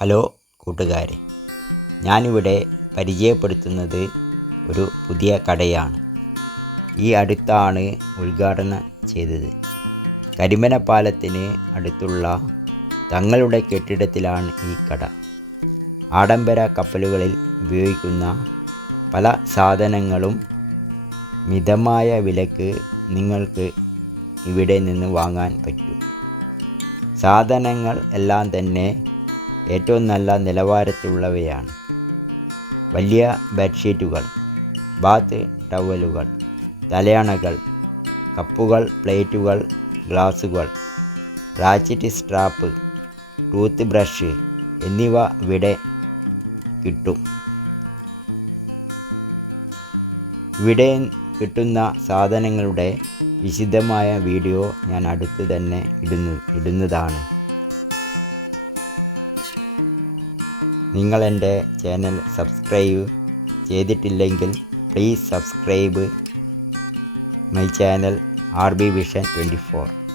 Hello കൂട്ടുകാരെ, ഞാനിവിടെ പരിചയപ്പെടുത്തുന്നത് ഒരു പുതിയ കടയാണ്. ഈ അടുത്താണ് ഉദ്ഘാടനം ചെയ്തത്. കരിമന പാലത്തിന് അടുത്തുള്ള തങ്ങളുടെ കെട്ടിടത്തിലാണ് ഈ കട. ആഡംബര കപ്പലുകളിൽ ഉപയോഗിക്കുന്ന പല സാധനങ്ങളും മിതമായ വിലക്ക് നിങ്ങൾക്ക് ഇവിടെ നിന്ന് വാങ്ങാൻ പറ്റും. സാധനങ്ങൾ എല്ലാം തന്നെ ഏറ്റവും നല്ല നിലവാരത്തിലുള്ളവയാണ്. വലിയ ബെഡ്ഷീറ്റുകൾ, ബാത്ത് ടവലുകൾ, തലയണകൾ, കപ്പുകൾ, പ്ലേറ്റുകൾ, ഗ്ലാസുകൾ, റാച്ചറ്റ് സ്ട്രാപ്പ്, ടൂത്ത് ബ്രഷ് എന്നിവ ഇവിടെ കിട്ടും. ഇവിടെ കിട്ടുന്ന സാധനങ്ങളുടെ വിശദമായ വീഡിയോ ഞാൻ അടുത്ത് തന്നെ ഇടുന്നതാണ്. നിങ്ങൾ എൻ്റെ ചാനൽ സബ്സ്ക്രൈബ് ചെയ്തിട്ടില്ലെങ്കിൽ please subscribe my channel RB Vision 24.